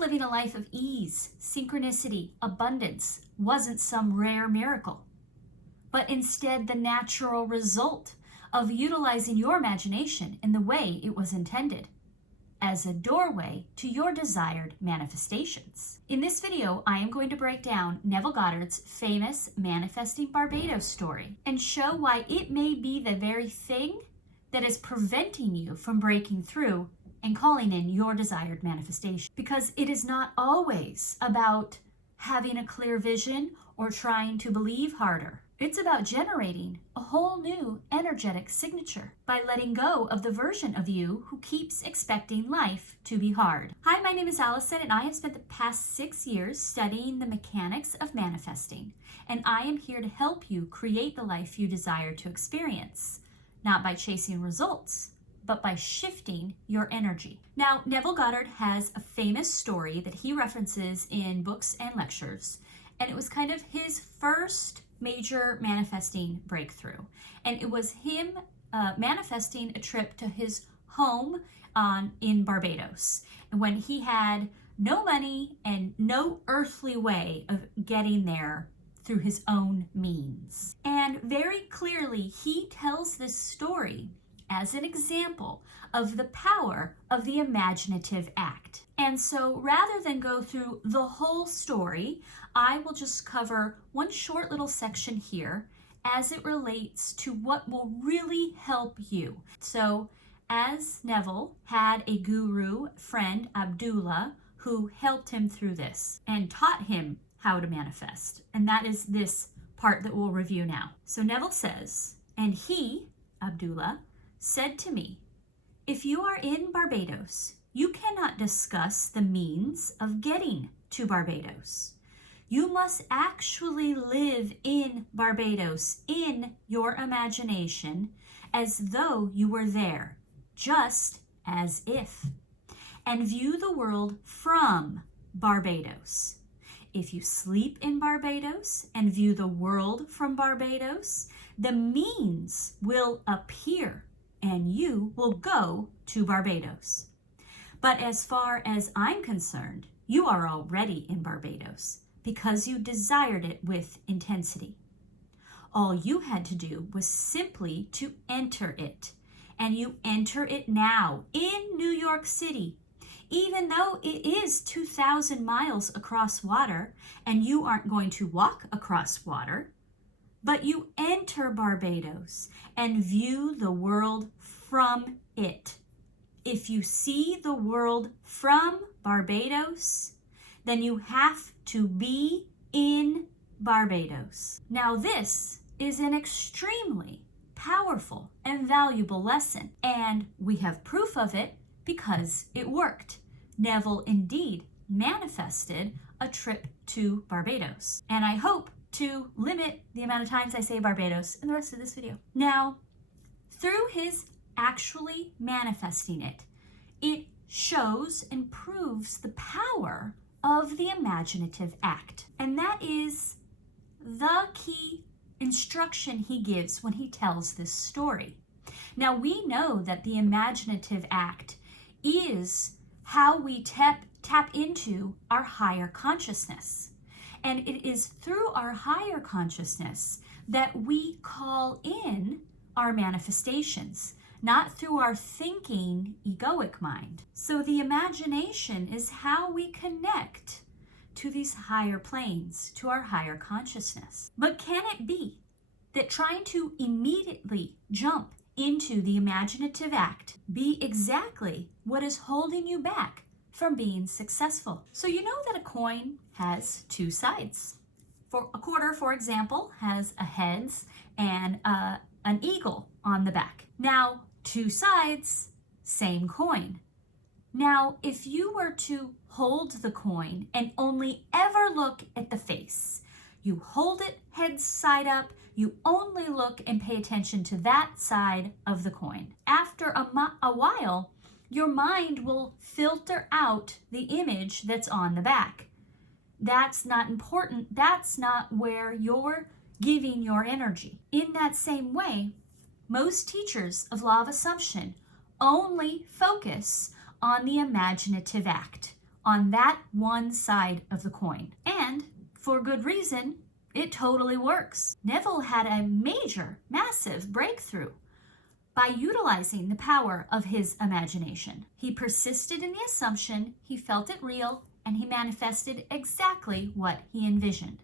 if living a life of ease, synchronicity, abundance wasn't some rare miracle, but instead the natural result of utilizing your imagination in the way it was intended, as a doorway to your desired manifestations. In this video, I am going to break down Neville Goddard's famous Manifesting Barbados story and show why it may be the very thing that is preventing you from breaking through and calling in your desired manifestation. Because it is not always about having a clear vision or trying to believe harder. It's about generating a whole new energetic signature by letting go of the version of you who keeps expecting life to be hard. Hi, my name is Allison, and I have spent the past 6 years studying the mechanics of manifesting, and I am here to help you create the life you desire to experience, not by chasing results, but by shifting your energy. Now, Neville Goddard has a famous story that he references in books and lectures, and it was kind of his first major manifesting breakthrough. And it was him manifesting a trip to his home in Barbados, when he had no money and no earthly way of getting there through his own means. And very clearly, he tells this story as an example of the power of the imaginative act. And so rather than go through the whole story, I will just cover one short little section here as it relates to what will really help you. So as Neville had a guru friend, Abdullah, who helped him through this and taught him how to manifest. And that is this part that we'll review now. So Neville says, "And he, Abdullah, said to me, 'If you are in Barbados, you cannot discuss the means of getting to Barbados. You must actually live in Barbados in your imagination as though you were there, just as if, and view the world from Barbados. If you sleep in Barbados and view the world from Barbados, the means will appear and you will go to Barbados. But as far as I'm concerned, you are already in Barbados because you desired it with intensity. All you had to do was simply to enter it, and you enter it now in New York City, even though it is 2,000 miles across water, and you aren't going to walk across water. But you enter Barbados and view the world from it. If you see the world from Barbados, then you have to be in Barbados." Now, this is an extremely powerful and valuable lesson, and we have proof of it because it worked. Neville indeed manifested a trip to Barbados, and I hope to limit the amount of times I say Barbados in the rest of this video. Now, through his actually manifesting it, it shows and proves the power of the imaginative act. And that is the key instruction he gives when he tells this story. Now, we know that the imaginative act is how we tap into our higher consciousness. And it is through our higher consciousness that we call in our manifestations, not through our thinking, egoic mind. So the imagination is how we connect to these higher planes, to our higher consciousness. But can it be that trying to immediately jump into the imaginative act be exactly what is holding you back from being successful? So you know that a coin has two sides. For a quarter, for example, has a heads and an eagle on the back. Now, two sides, same coin. Now, if you were to hold the coin and only ever look at the face, you hold it head side up, you only look and pay attention to that side of the coin. After a while, your mind will filter out the image that's on the back. That's not important. That's not where you're giving your energy. In that same way, most teachers of law of assumption only focus on the imaginative act, on that one side of the coin. And for good reason, it totally works. Neville had a major, massive breakthrough by utilizing the power of his imagination. He persisted in the assumption, he felt it real, and he manifested exactly what he envisioned.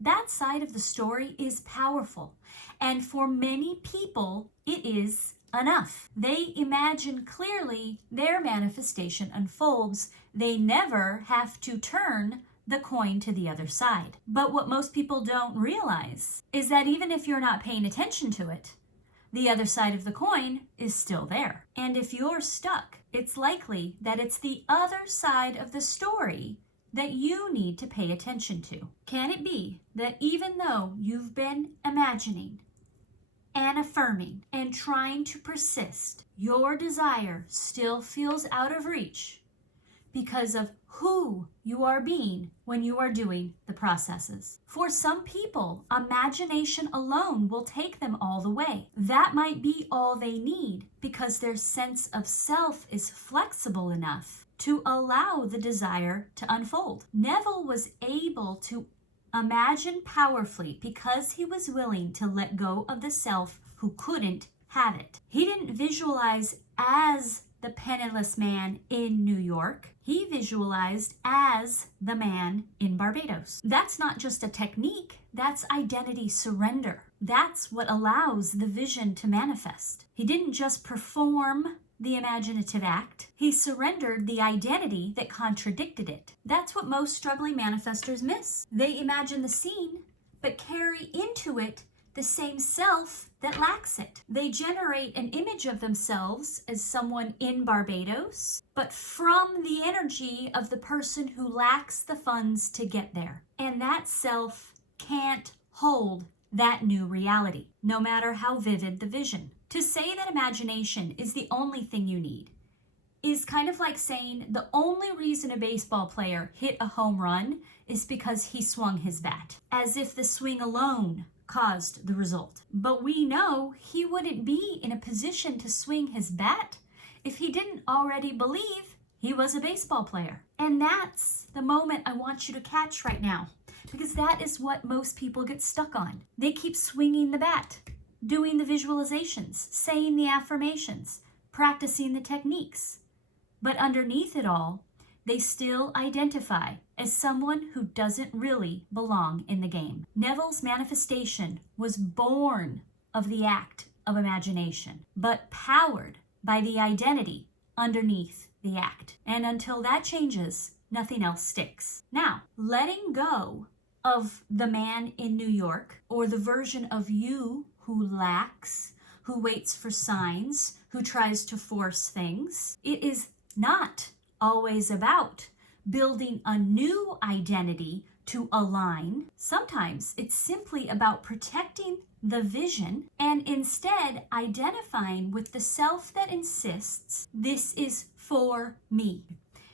That side of the story is powerful, and for many people, it is enough. They imagine clearly, their manifestation unfolds. They never have to turn the coin to the other side. But what most people don't realize is that even if you're not paying attention to it, the other side of the coin is still there. And if you're stuck, it's likely that it's the other side of the story that you need to pay attention to. Can it be that even though you've been imagining and affirming and trying to persist, your desire still feels out of reach because of who you are being when you are doing the processes? For some people, imagination alone will take them all the way. That might be all they need because their sense of self is flexible enough to allow the desire to unfold. Neville was able to imagine powerfully because he was willing to let go of the self who couldn't have it. He didn't visualize as the penniless man in New York. He visualized as the man in Barbados. That's not just a technique, that's identity surrender. That's what allows the vision to manifest. He didn't just perform the imaginative act, he surrendered the identity that contradicted it. That's what most struggling manifestors miss. They imagine the scene, but carry into it the same self that lacks it. They generate an image of themselves as someone in Barbados, but from the energy of the person who lacks the funds to get there. And that self can't hold that new reality, no matter how vivid the vision. To say that imagination is the only thing you need is kind of like saying the only reason a baseball player hit a home run is because he swung his bat, as if the swing alone caused the result. But we know he wouldn't be in a position to swing his bat if he didn't already believe he was a baseball player. And that's the moment I want you to catch right now, because that is what most people get stuck on. They keep swinging the bat, doing the visualizations, saying the affirmations, practicing the techniques. But underneath it all, they still identify as someone who doesn't really belong in the game. Neville's manifestation was born of the act of imagination, but powered by the identity underneath the act. And until that changes, nothing else sticks. Now, letting go of the man in New York, or the version of you who lacks, who waits for signs, who tries to force things, it is not always about building a new identity to align. Sometimes it's simply about protecting the vision and instead identifying with the self that insists, this is for me.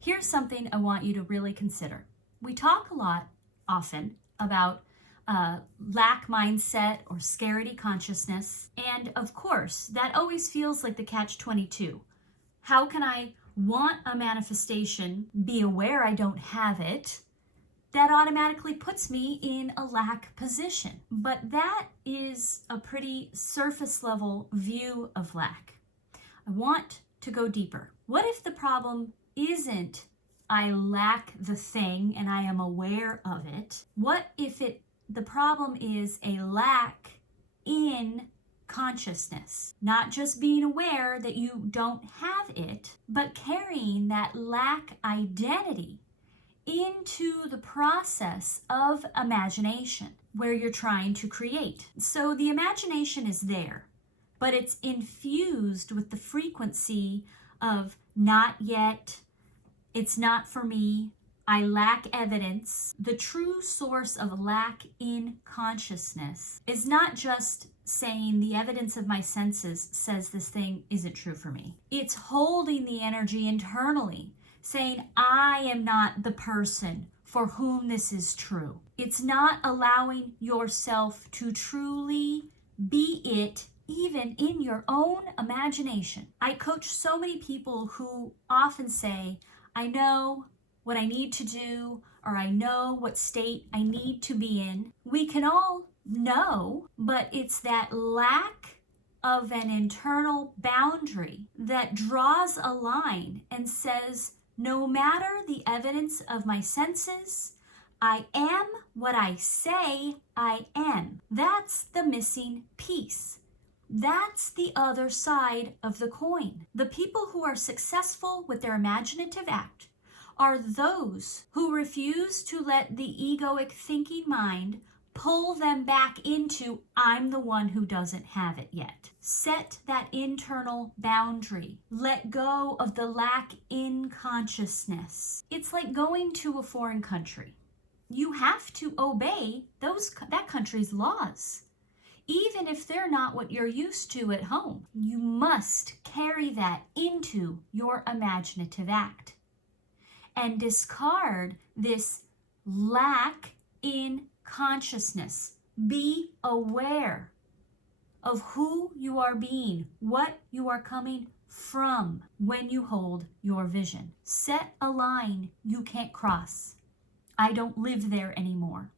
Here's something I want you to really consider. We talk a lot, often, about lack mindset or scarcity consciousness. And of course, that always feels like the catch-22. How can I want a manifestation, be aware I don't have it? That automatically puts me in a lack position. But that is a pretty surface level view of lack. I want to go deeper. What if the problem isn't I lack the thing and I am aware of it? What if the problem is a lack in consciousness? Not just being aware that you don't have it, but carrying that lack identity into the process of imagination where you're trying to create. So the imagination is there, but it's infused with the frequency of not yet, it's not for me, I lack evidence. The true source of lack in consciousness is not just saying the evidence of my senses says this thing isn't true for me. It's holding the energy internally, saying I am not the person for whom this is true. It's not allowing yourself to truly be it, even in your own imagination. I coach so many people who often say, I know what I need to do, or I know what state I need to be in. We can all know, but it's that lack of an internal boundary that draws a line and says, no matter the evidence of my senses, I am what I say I am. That's the missing piece. That's the other side of the coin. The people who are successful with their imaginative act are those who refuse to let the egoic thinking mind pull them back into, I'm the one who doesn't have it yet. Set that internal boundary. Let go of the lack in consciousness. It's like going to a foreign country. You have to obey that country's laws. Even if they're not what you're used to at home, you must carry that into your imaginative act and discard this lack in consciousness. Be aware of who you are being, what you are coming from when you hold your vision. Set a line you can't cross. I don't live there anymore.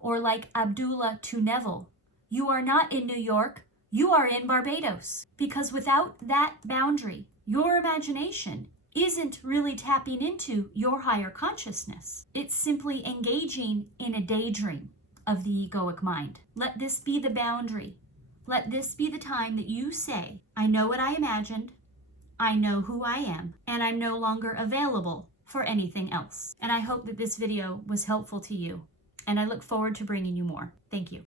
Or like Abdullah to Neville, you are not in New York, you are in Barbados. Because without that boundary, your imagination isn't really tapping into your higher consciousness. It's simply engaging in a daydream of the egoic mind. Let this be the boundary. Let this be the time that you say, I know what I imagined, I know who I am, and I'm no longer available for anything else. And I hope that this video was helpful to you, and I look forward to bringing you more. Thank you.